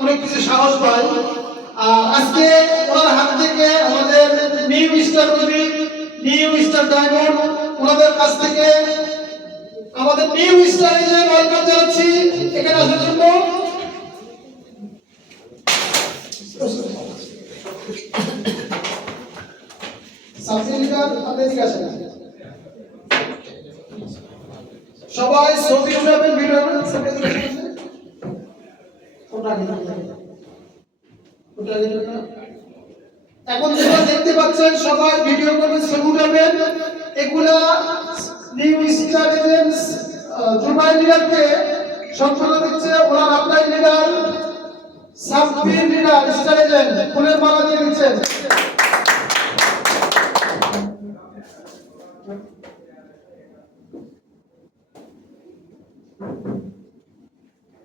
অনেক কিছু সাহস পাই। আর আজকে ওনার হাত থেকে আমাদের new star Robi, new star diamond, ওনাদের কাছ থেকে আমাদের নিউ স্টার এজেন্ট ওয়েলকাম জানাচ্ছি। এখানে আসার জন্য সবাই ছবি ভিডিও করবেন সবাই এদিকে আসেন। এখন যেটা দেখতে পাচ্ছেন সবাই ভিডিও করবেন ছবি উঠাবেন এগুলা নিউ স্টার এজেন্টস জুবাই লিডারকে সম্পন্ন দিচ্ছে ওনার আপনার leader Sabbir leader star agent ফুলের মালা দিয়ে দিচ্ছেন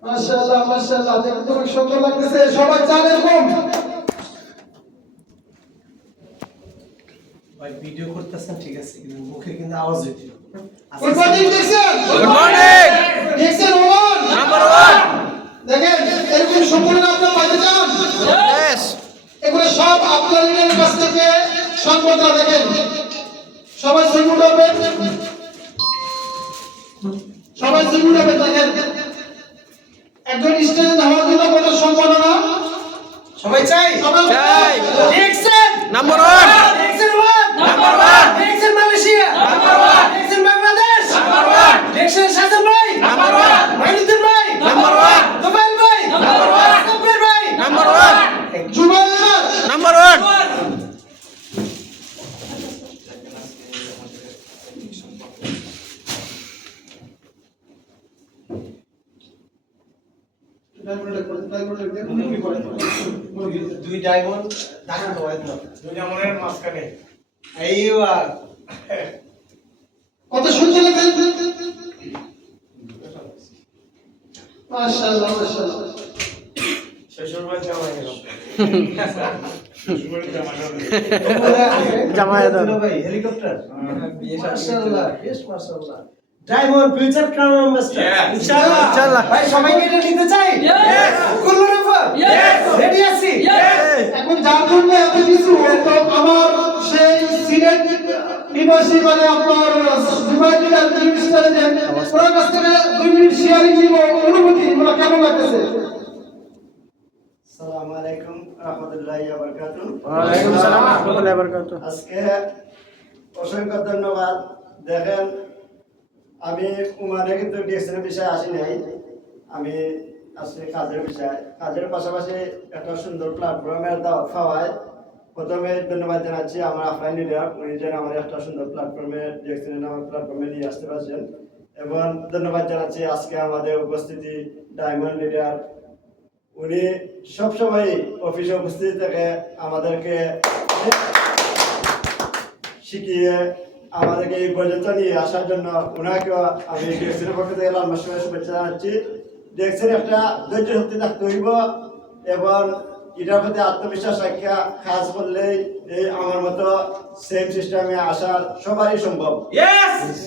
মাশাআল্লাহ মাশাআল্লাহ দেখতে তো অনেক সুন্দর লাগতেছে। সবাই চান এরকম ভাই ভিডিও করতেছেন ঠিক আছে কিন্তু মুখে কিন্তু আওয়াজ গুড মর্নিং দেখছেন? গুড মর্নিং দেখছেন ওমান? নাম্বার ওয়ান দেখেন এরকম সম্পূর্ণ আপনার পাইতে চান? ইয়েস এগুলো সব আপনাদের কাছ থেকে দেখেন। সবাই ছবি উঠাবেন সবাই উঠাবেন দেখেন। একজন স্টেজে নামার জন্য কত সম্মাননা। সবাই চাই? সবাই চাই। নাম্বার 1 নাম্বার 1 দুই ডায়মন্ড তো হয় না দুইটা মনের মাঝখানে। এইবার। কত সুন্দর মাশাআল্লাহ মাশাআল্লাহ। হেলিকপ্টার মাশাআল্লাহ বেশ মাশাআল্লাহ। ডায়মন্ড ফিউচার ক্রাউন অ্যাম্বাসেডর ইনশাআল্লাহ। ইনশাআল্লাহ। ভাই সবাইকে এটা নিতে চাই? মানে আপনার দুবাই জেলার মিনিস্টার ওনার কাছ থেকে দুই মিনিট শেয়ারিং নিব অনুভূতি ওরা কেমন লাগতেছে? আসসালামু আলাইকুম রহমতুল্লাহি ওয়া বারাকাতুহু। ওয়ালাইকুম আসসালাম রাহমাতুল্লাহি ওয়া বারাকাতুহু। আজকে অসংখ্য ধন্যবাদ। দেখেন আমি উমারে কিন্তু ডিএক্সের বিষয়ে আসি নাই। আমি আসছি কাজের বিষয়ে। কাজের পাশাপাশি একটা সুন্দর প্ল্যাটফর্মের দাওয়াত পাওয়ায় প্রথমে ধন্যবাদ জানাচ্ছি আমার আফরাইন লিডার উনি যেন আমার একটা সুন্দর প্ল্যাটফর্মে ডিএক্সের নামক প্ল্যাটফর্মে নিয়ে আসতে পারছেন। এবং ধন্যবাদ জানাচ্ছি আজকে আমাদের উপস্থিতি ডায়মন্ড লিডার উনি সবসময় অফিসে উপস্থিত থেকে আমাদেরকে শিখিয়ে আমাদেরকে এই পর্যন্ত নিয়ে আসার জন্য ওনাকেও আমি ডিএক্সের পক্ষ থেকে লম্বা সময় শুভেচ্ছা জানাচ্ছি। ডিএক্সের একটা ধৈর্য শক্তি থাকতে হইব এবং এটার প্রতি আত্মবিশ্বাস রাখা কাজ করলেই এই আমার মতো সেম সিস্টেমে আসার সবারই সম্ভব।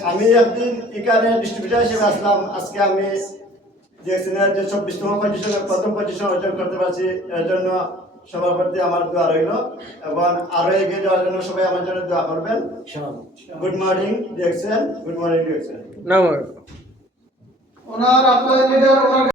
আমি একদিন এখানে ডিস্ট্রিবিউটার হিসেবে আসলাম। আজকে আমি ডিএক্সেনের যে চব্বিশতম পজিশনে প্রথম পজিশন অর্জন করতে পারছি এর জন্য সবার প্রতি আমার দোয়া রইল এবং আরও এগিয়ে যাওয়ার জন্য সবাই আমার জন্য দোয়া করবেন। গুড মর্নিং ডিএক্সেন গুড মর্নিং নাম্বার ওনার আপনার লিডার ওনার